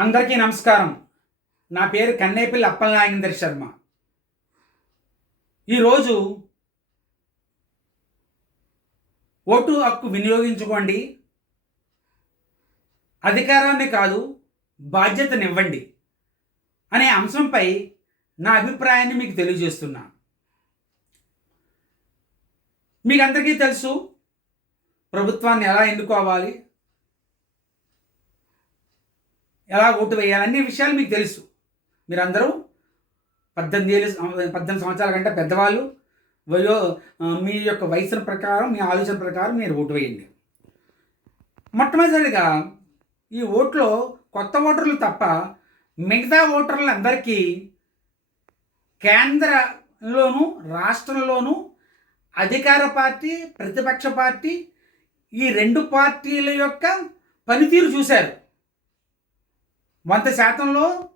అందరికీ నమస్కారం. నా పేరు కన్నేపల్లి అప్పలనాగేందర్ శర్మ. ఈరోజు ఓటు హక్కు వినియోగించుకోండి. అధికారాన్ని కాదు బాధ్యతనివ్వండి అనే అంశంపై నా అభిప్రాయాన్ని మీకు తెలియజేస్తున్నా. మీకు అందరికీ తెలుసు ప్రభుత్వాన్ని ఎలా ఎన్నుకోవాలి ఎలా ఓటు వేయాలి అన్ని విషయాలు మీకు తెలుసు. మీరందరూ పద్దెనిమిది ఏళ్ళు పద్దెనిమిది సంవత్సరాల కంటే పెద్దవాళ్ళు వయో మీ యొక్క వయసుల ప్రకారం మీ ఆలోచన ప్రకారం మీరు ఓటు వేయండి. మొట్టమొదటిగా ఈ ఓట్లో కొత్త ఓటర్లు తప్ప మిగతా ఓటర్లు అందరికీ కేంద్రంలోనూ రాష్ట్రంలోనూ అధికార పార్టీ ప్రతిపక్ష పార్టీ ఈ రెండు పార్టీల యొక్క పనితీరు చూశారు. వంద శాతంలో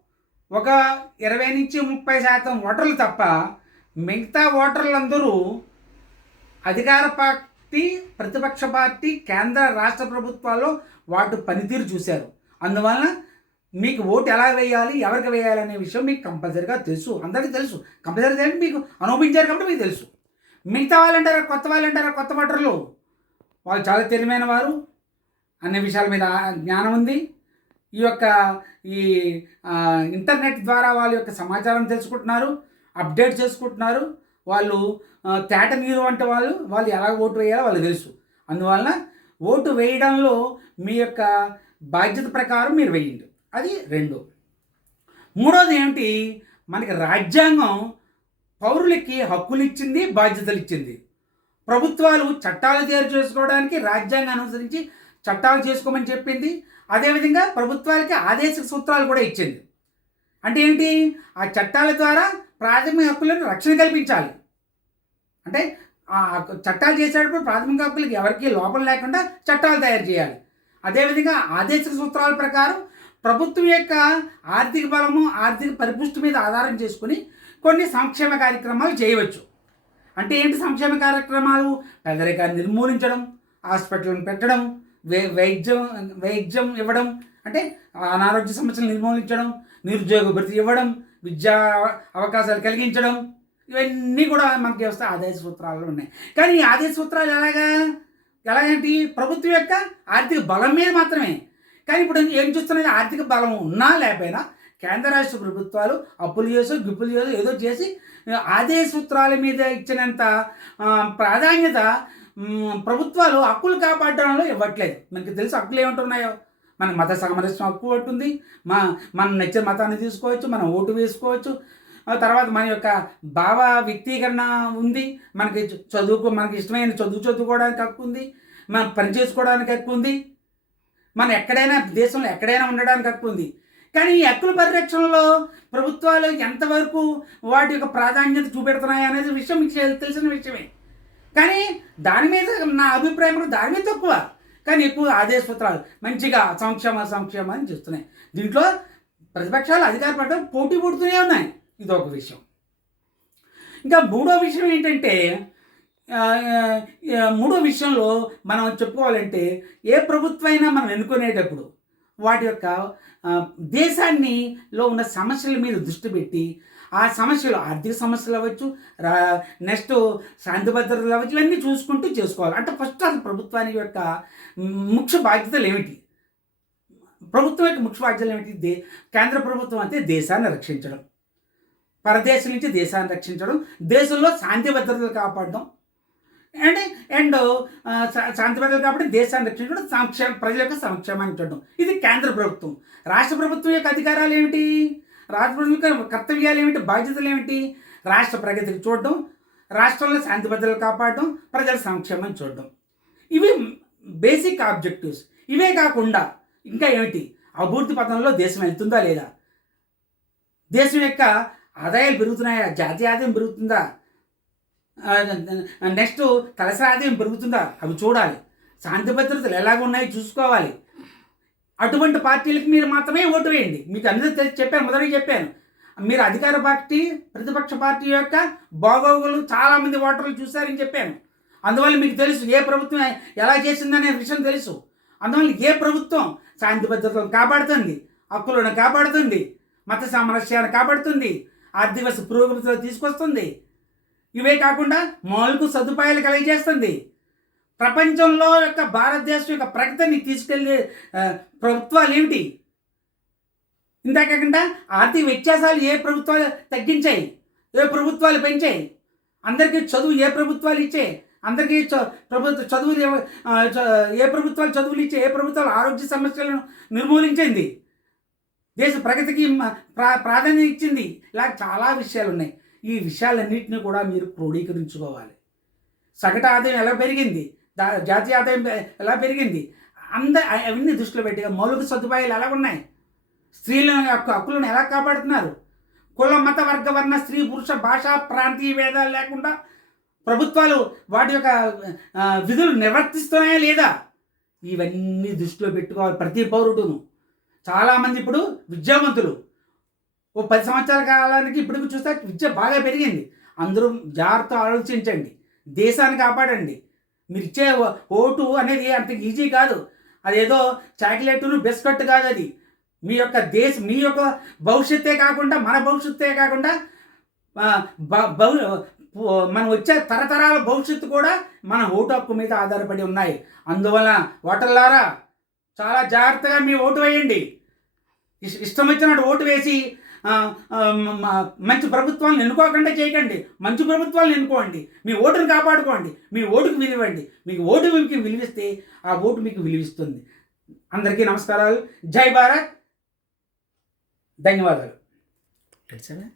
ఒక ఇరవై నుంచి ముప్పై శాతం ఓటర్లు తప్ప మిగతా ఓటర్లందరూ అధికార పార్టీ ప్రతిపక్ష పార్టీ కేంద్ర రాష్ట్ర ప్రభుత్వాల్లో వాటి పనితీరు చూశారు. అందువలన మీకు ఓటు ఎలా వేయాలి ఎవరికి వేయాలి అనే విషయం మీకు కంపల్సరీగా తెలుసు. అందరికీ తెలుసు. కంపల్సరీ తెలియదు మీకు అనుభవించారు కాబట్టి మీకు తెలుసు. మిగతా వాళ్ళు అంటారా కొత్త వాళ్ళు అంటారా కొత్త ఓటర్లు? వాళ్ళు చాలా తెలివైన వారు. అనే విషయాల మీద జ్ఞానం ఉంది. ఈ యొక్క ఈ ఇంటర్నెట్ ద్వారా వాళ్ళ యొక్క సమాచారం తెలుసుకుంటున్నారు అప్డేట్ చేసుకుంటున్నారు. వాళ్ళు తేట నీరు అంటే వాళ్ళు వాళ్ళు ఎలా ఓటు వేయాలో వాళ్ళు తెలుసు. అందువలన ఓటు వేయడంలో మీ యొక్క బాధ్యత ప్రకారం మీరు వేయండి. అది రెండు. మూడోది ఏమిటి? మనకి రాజ్యాంగం పౌరులకి హక్కులు ఇచ్చింది బాధ్యతలు ఇచ్చింది ప్రభుత్వాలు చట్టాలు తయారు చేసుకోవడానికి రాజ్యాంగం అనుసరించి చట్టాలు చేసుకోమని చెప్పింది. అదేవిధంగా ప్రభుత్వాలకి ఆదేశ సూత్రాలు కూడా ఇచ్చింది. అంటే ఏంటి? ఆ చట్టాల ద్వారా ప్రాథమిక హక్కులను రక్షణ కల్పించాలి. అంటే ఆ చట్టాలు చేసేటప్పుడు ప్రాథమిక హక్కులకి ఎవరికి లోపం లేకుండా చట్టాలు తయారు చేయాలి. అదేవిధంగా ఆదేశ సూత్రాల ప్రకారం ప్రభుత్వం యొక్క ఆర్థిక బలము ఆర్థిక పరిపుష్టి మీద ఆధారం చేసుకుని కొన్ని సంక్షేమ కార్యక్రమాలు చేయవచ్చు. అంటే ఏంటి సంక్షేమ కార్యక్రమాలు? పేదరికాన్ని నిర్మూలించడం హాస్పిటల్ని పెట్టడం వై వైద్యం వైద్యం ఇవ్వడం అంటే అనారోగ్య సమస్యలు నిర్మూలించడం నిరుద్యోగ భృతి ఇవ్వడం విద్యా అవకాశాలు కలిగించడం ఇవన్నీ కూడా మనకి వస్తే ఆదాయ సూత్రాలు ఉన్నాయి. కానీ ఈ ఆదాయ సూత్రాలు ఎలాగా? ఎలాగంటే ప్రభుత్వం యొక్క ఆర్థిక బలం మీద మాత్రమే. కానీ ఇప్పుడు ఏం చూస్తున్నది ఆర్థిక బలం ఉన్నా లేకపోయినా కేంద్ర రాష్ట్ర ప్రభుత్వాలు అప్పులు చేసో గిప్పులు చేసో ఏదో చేసి ఆదాయ సూత్రాల మీద ఇచ్చినంత ప్రాధాన్యత ప్రభుత్వాలు హక్కులు కాపాడడంలో ఇవ్వట్లేదు. మనకి తెలుసు హక్కులు ఏమంటున్నాయో? మన మత సామరస్యం హక్కు ఉంటుంది మా మనం నచ్చిన మతాన్ని తీసుకోవచ్చు మనం ఓటు వేసుకోవచ్చు. ఆ తర్వాత మన యొక్క భావ వ్యక్తీకరణ ఉంది. మనకి చదువుకు మనకి ఇష్టమైన చదువు చదువుకోవడానికి హక్కు ఉంది. మనం పని చేసుకోవడానికి హక్కు ఉంది. మనం ఎక్కడైనా దేశంలో ఎక్కడైనా ఉండడానికి హక్కు ఉంది. కానీ ఈ హక్కుల పరిరక్షణలో ప్రభుత్వాలు ఎంతవరకు వాటి యొక్క ప్రాధాన్యత చూపెడుతున్నాయి అనేది విషయం తెలిసిన విషయమే. కానీ దాని మీద నా అభిప్రాయం కూడా దాని మీద తక్కువ. కానీ ఎక్కువ ఆదేశ పత్రాలు మంచిగా సంక్షేమ సంక్షేమ అని చూస్తున్నాయి. దీంట్లో ప్రతిపక్షాలు అధికార పడ్డం పోటీ పడుతూనే ఉన్నాయి. ఇది ఒక విషయం. ఇంకా మూడో విషయం ఏంటంటే మూడో విషయంలో మనం చెప్పుకోవాలంటే ఏ ప్రభుత్వం మనం ఎన్నుకునేటప్పుడు వాటి యొక్క దేశాన్నిలో దేశాన్ని లో ఉన్న సమస్యల మీద దృష్టి పెట్టి ఆ సమస్యలు ఆర్థిక సమస్యలు అవ్వచ్చు రా నెక్స్ట్ శాంతి భద్రతలు అవ్వచ్చు ఇవన్నీ చూసుకుంటూ చేసుకోవాలి. అంటే ఫస్ట్ అది ప్రభుత్వానికి యొక్క ముఖ్య బాధ్యతలు ఏమిటి? ప్రభుత్వం యొక్క ముఖ్య బాధ్యతలు ఏమిటి? దే కేంద్ర ప్రభుత్వం అయితే దేశాన్ని రక్షించడం. పరదేశం నుంచి దేశాన్ని రక్షించడం. దేశంలో శాంతి భద్రతలు కాపాడడం. అండ్ అండ్ శాంతి భద్రతలు కాబట్టి దేశాన్ని రక్షించడం సంక్షేమ ప్రజల యొక్క సంక్షేమాన్ని చూడడం. ఇది కేంద్ర ప్రభుత్వం. రాష్ట్ర ప్రభుత్వం యొక్క అధికారాలు ఏమిటి? రాష్ట్ర కర్తవ్యాలు ఏమిటి బాధ్యతలు ఏమిటి? రాష్ట్ర ప్రగతికి చూడడం రాష్ట్రంలో శాంతి భద్రతలు కాపాడడం ప్రజల సంక్షేమం చూడడం. ఇవి బేసిక్ ఆబ్జెక్టివ్స్ ఇవే కాకుండా ఇంకా ఏమిటి? అభివృద్ధి పథంలో దేశం వెళ్తుందా లేదా? దేశం యొక్క ఆదాయాలు పెరుగుతున్నాయా? జాతీయ ఆదాయం పెరుగుతుందా? నెక్స్ట్ తలసరి ఆదాయం పెరుగుతుందా? అవి చూడాలి. శాంతి భద్రతలు ఎలాగ ఉన్నాయో చూసుకోవాలి. అటువంటి పార్టీలకు మీరు మాత్రమే ఓటు వేయండి. మీకు అందరూ తెలిసి చెప్పాను మొదటి చెప్పాను. మీరు అధికార పార్టీ ప్రతిపక్ష పార్టీ యొక్క బాగోగులు చాలామంది ఓటర్లు చూశారని చెప్పాను. అందువల్ల మీకు తెలుసు ఏ ప్రభుత్వం ఎలా చేసిందనే విషయం తెలుసు. అందువల్ల ఏ ప్రభుత్వం శాంతి భద్రతను కాపాడుతుంది హక్కులను కాపాడుతుంది మత సామరస్యాన్ని కాపాడుతుంది ఆర్థిక పురోగతిలో తీసుకొస్తుంది. ఇవే కాకుండా మౌలిక సదుపాయాలు కలిగజేస్తుంది. ప్రపంచంలో యొక్క భారతదేశం యొక్క ప్రగతిని తీసుకెళ్ళే ప్రభుత్వాలు ఏమిటి? ఇంతేకాకుండా ఆర్థిక వ్యత్యాసాలు ఏ ప్రభుత్వాలు తగ్గించాయి? ఏ ప్రభుత్వాలు పెంచాయి? అందరికీ చదువు ఏ ప్రభుత్వాలు ఇచ్చాయి? అందరికీ చ- ప్రభుత్వ చదువులు ఏ- ప్రభుత్వాలు చదువులు ఇచ్చే ఏ ప్రభుత్వాలు ఆరోగ్య సమస్యలను నిర్మూలించింది? దేశ ప్రగతికి మ- ప్రా ప్రాధాన్యత ఇచ్చింది? ఇలా చాలా విషయాలు ఉన్నాయి. ఈ విషయాలన్నింటినీ కూడా మీరు క్రోడీకరించుకోవాలి. సగటు ఆదాయం ఎలా పెరిగింది? దా జాతీయ ఆదాయం ఎలా పెరిగింది? అంద అవన్నీ దృష్టిలో పెట్టి మౌలిక సదుపాయాలు ఎలా ఉన్నాయి? స్త్రీల యొక్క హక్కులను ఎలా కాపాడుతున్నారు? కుల మత వర్గ వర్ణ స్త్రీ పురుష భాష ప్రాంతీయ భేదాలు లేకుండా ప్రభుత్వాలు వాటి యొక్క విధులు నిర్వర్తిస్తున్నాయా లేదా? ఇవన్నీ దృష్టిలో పెట్టుకోవాలి ప్రతి పౌరుడును. చాలామంది ఇప్పుడు విద్యావంతులు. ఓ పది సంవత్సరాల కాలానికి ఇప్పుడు చూస్తే విద్య బాగా పెరిగింది. అందరూ జాగ్రత్త ఆలోచించండి. దేశాన్ని కాపాడండి. మీరు ఇచ్చే ఓటు అనేది అంత ఈజీ కాదు. అదేదో చాక్లెట్ను బిస్కెట్ కాదు అది. మీ యొక్క దేశ మీ యొక్క భవిష్యత్తే కాకుండా మన భవిష్యత్తే కాకుండా బ- మనం వచ్చే తరతరాల భవిష్యత్తు కూడా మన ఓటు హక్కు మీద ఆధారపడి ఉన్నాయి. అందువలన ఓటర్లారా చాలా జాగ్రత్తగా మీ ఓటు వేయండి. ఇష్టం వచ్చినట్టు ఓటు వేసి మంచి ప్రభుత్వాలను ఎన్నుకోకుండా చేయకండి. మంచి ప్రభుత్వాలను ఎన్నుకోండి. మీ ఓటును కాపాడుకోండి. మీ ఓటుకు విలువండి. మీకు ఓటు మీకు విలువిస్తే ఆ ఓటు మీకు విలువిస్తుంది. అందరికీ నమస్కారాలు. జై భారత్. ధన్యవాదాలు. తెలుసా?